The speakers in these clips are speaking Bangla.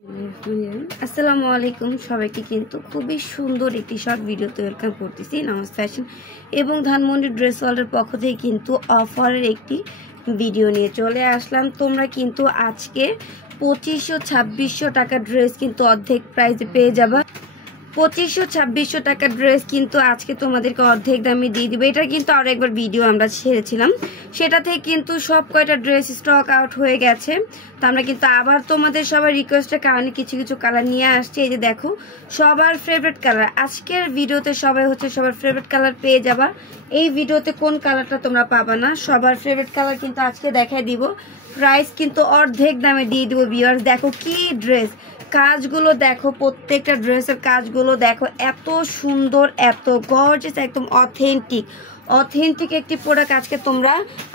আসসালামু আলাইকুম সবাইকে কিন্তু খুবই সুন্দর একটি শর্ট ভিডিওতে ওয়েলকাম করতেছি নামাজ ফ্যাশন এবং ধানমন্ডি ড্রেস ওয়ার্ল্ডের পক্ষ থেকে কিন্তু অফারের একটি ভিডিও নিয়ে চলে আসলাম। তোমরা কিন্তু আজকে 2500-2600 টাকা ড্রেস কিন্তু অর্ধেক প্রাইসে পেয়ে যাবা। 2500-2600 টাকা ড্রেস কিন্তু আজকে তোমাদেরকে অর্ধেক দামে দিয়ে দিবে। এটা কিন্তু আরও একবার ভিডিও আমরা ছেড়েছিলাম, সেটা থেকে কিন্তু সব কয়টা ড্রেস স্টক আউট হয়ে গেছে। তো আমরা কিন্তু আবার তোমাদের সবার রিকোয়েস্টের কারণে কিছু কিছু কালার নিয়ে আসছি। এই যে দেখো সবার ফেভারিট কালার, আজকের ভিডিওতে সবাই হচ্ছে সবার ফেভারিট কালার পেয়ে যাবা। এই ভিডিওতে কোন কালারটা তোমরা পাবা না, সবার ফেভারিট কালার কিন্তু আজকে দেখাই দিব। প্রাইস কিন্তু অর্ধেক দামে দিয়ে দিব ভিউয়ার্স। দেখো কি ড্রেস, কাজগুলো দেখো, প্রত্যেকটা ড্রেসের কাজগুলো দেখো, এত সুন্দর, এত গর্জিয়াস, একদম অথেন্টিক একটি প্রোডাক্ট আজকে তোমরা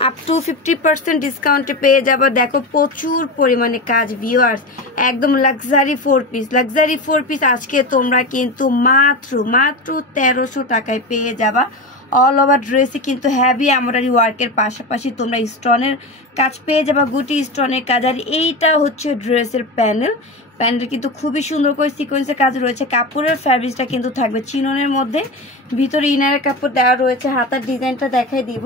আপ টু 50% ডিসকাউন্টে পেয়ে যাবে। দেখো প্রচুর পরিমাণে কাজ ভিউয়ার্স, একদম লাক্সারি ফোর পিস আজকে তোমরা কিন্তু মাত্র 1300 টাকায় পেয়ে যাবা। অল ওভার ড্রেসে কিন্তু হ্যাভি এমব্রয়ডারি ওয়ার্কের পাশাপাশি তোমরা স্টোনের কাজ পেয়ে যাবা, গুটি স্টোনের কাজ। আর এইটা হচ্ছে ড্রেসের প্যানেল কিন্তু খুবই সুন্দর করে সিকোয়েন্সের কাজ রয়েছে। কাপড়ের ফ্যাব্রিকটা কিন্তু থাকবে চিননের মধ্যে, ভিতরে ইনারের কাপড় দেওয়া রয়েছে। হাতার ডিজাইনটা দেখাই দিব,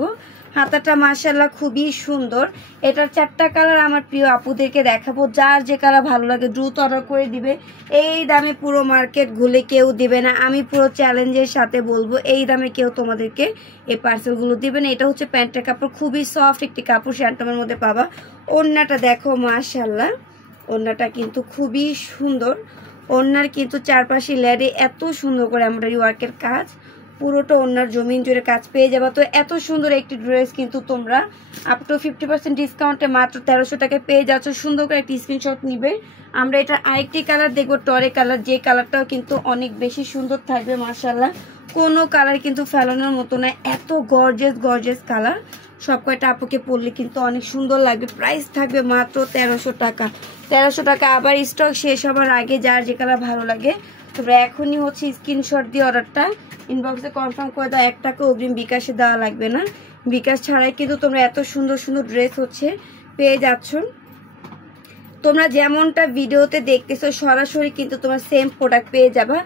হাতাটা মাশাআল্লাহ খুবই সুন্দর। এটার 4টা কালার আমার প্রিয় আপুদেরকে দেখাবো, যার যে কালার ভালো লাগে দ্রুত অর্ডার করে দিবে। এই দামে পুরো মার্কেট ঘুরে কেউ দিবে না, আমি পুরো চ্যালেঞ্জের সাথে বলবো এই দামে কেউ তোমাদেরকে এই পার্সেলগুলো দিবে না। এটা হচ্ছে প্যান্টের কাপড়, খুবই সফট একটি কাপড়, শ্যান্টমের মধ্যে পাবা। ওড়নাটা দেখো মাশাআল্লাহ, ওড়নাটা কিন্তু খুবই সুন্দর। ওড়নার কিন্তু চারপাশে লেয়ারে এত সুন্দর করে এমব্রয়ডারি ওয়ার্কের কাজ, পুরোটা ওড়নার জমিন জুড়ে কাজ পেয়ে যাবা। তো এত সুন্দর একটি ড্রেস কিন্তু তোমরা আপ টু 50% ডিসকাউন্টে মাত্র 1300 টাকায় পেয়ে যাচ্ছ। সুন্দর করে একটি স্ক্রিনশট নিবে। আমরা এটা আরেকটি কালার দেখবো, টরে কালার, যে কালারটাও কিন্তু অনেক বেশি সুন্দর থাকবে মাশাআল্লাহ। কোনো কালার কিন্তু ফেলানোর মতো নয়, এত গর্জিয়াস কালার। সব কয়টা আপুকে পরলে কিন্তু অনেক সুন্দর লাগবে। প্রাইস থাকবে মাত্র 1300 টাকা। আবার স্টক শেষ হবার আগে যার যে কালার ভালো লাগে তোমরা এখনই হচ্ছে স্ক্রিনশট দিয়ে অর্ডারটা ইনবক্সে কনফার্ম করে দাও। 1 টাকা অগ্রিম বিকাশে দেওয়া লাগবে না, বিকাশ ছাড়াই কিন্তু তোমরা এত সুন্দর ড্রেস হচ্ছে পেয়ে যাচ্ছ। তোমরা যেমনটা ভিডিওতে দেখতেছো সরাসরি কিন্তু তোমরা সেম প্রোডাক্ট পেয়ে যাবা।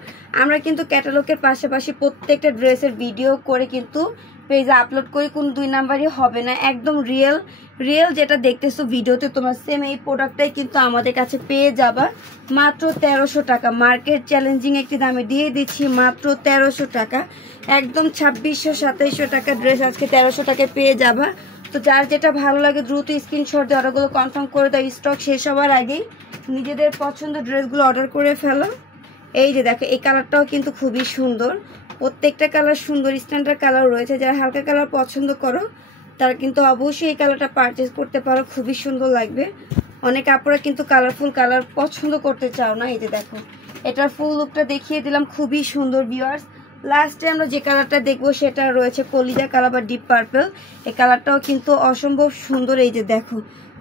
আমরা কিন্তু ক্যাটালগের পাশাপাশি প্রত্যেকটা ড্রেসের ভিডিও করে কিন্তু পেজে আপলোড করি, কোন 2 নাম্বারই হবে না, একদম রিয়েল যেটা দেখতেছো ভিডিওতে তোমরা সেম এই প্রোডাক্টটাই কিন্তু আমাদের কাছে পেয়ে যাবা মাত্র 1300 টাকা। মার্কেট চ্যালেঞ্জিং একটি দামে দিয়ে দিচ্ছি মাত্র 1300 টাকা। একদম 2600-2700 টাকা ড্রেস আজকে 1300 টাকায় পেয়ে যাবা। তো যার যেটা ভালো লাগে দ্রুত স্ক্রিনশট দিয়ে অর্ডারগুলো কনফার্ম করে দাও, স্টক শেষ হওয়ার আগেই নিজেদের পছন্দের ড্রেসগুলো অর্ডার করে ফেলো। এই যে দেখো এই কালারটাও কিন্তু খুবই সুন্দর, প্রত্যেকটা কালার সুন্দর, স্ট্যান্ডার্ড কালার রয়েছে। যারা হালকা কালার পছন্দ করো তারা কিন্তু অবশ্যই এই কালারটা পারচেস করতে পারো, খুবই সুন্দর লাগবে। অনেক আপুরা কিন্তু কালারফুল কালার পছন্দ করতে চাও না। এই যে দেখো এটার ফুল লুকটা দেখিয়ে দিলাম, খুবই সুন্দর ভিউয়ার্স। লাস্টে আমরা যে কালারটা দেখবো সেটা রয়েছে কলিজা কালার বা ডিপ পার্পল। এই কালারটাও কিন্তু অসম্ভব সুন্দর। এই যে দেখো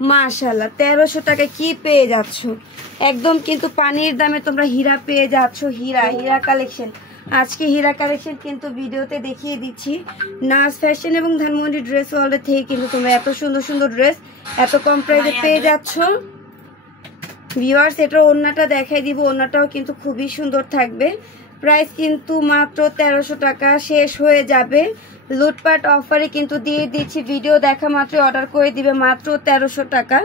মাশাআল্লাহ 1300 টাকায় কি পেয়ে যাচ্ছ, একদম কিন্তু পানির দামে তোমরা হীরা পেয়ে যাচ্ছ। হীরা কালেকশন, আজকে হীরা কালেকশন কিন্তু ভিডিওতে দেখিয়ে দিচ্ছি। নাজ ফ্যাশন এবং ধানমন্ডি ড্রেস ওয়ার্ল্ড থেকে কিন্তু তোমরা এত সুন্দর ড্রেস এত কম প্রাইসে পেয়ে যাচ্ছ ভিউয়ার্স। এটার ওড়নাটা দেখাই দিব, ওড়নাটাও কিন্তু খুবই সুন্দর থাকবে। প্রাইস কিন্তু মাত্র 1300 টাকা, শেষ হয়ে যাবে। লুটপাট অফারে কিন্তু দিয়ে দিচ্ছি, ভিডিও দেখা মাত্র অর্ডার করে দিবে মাত্র 1300 টাকা।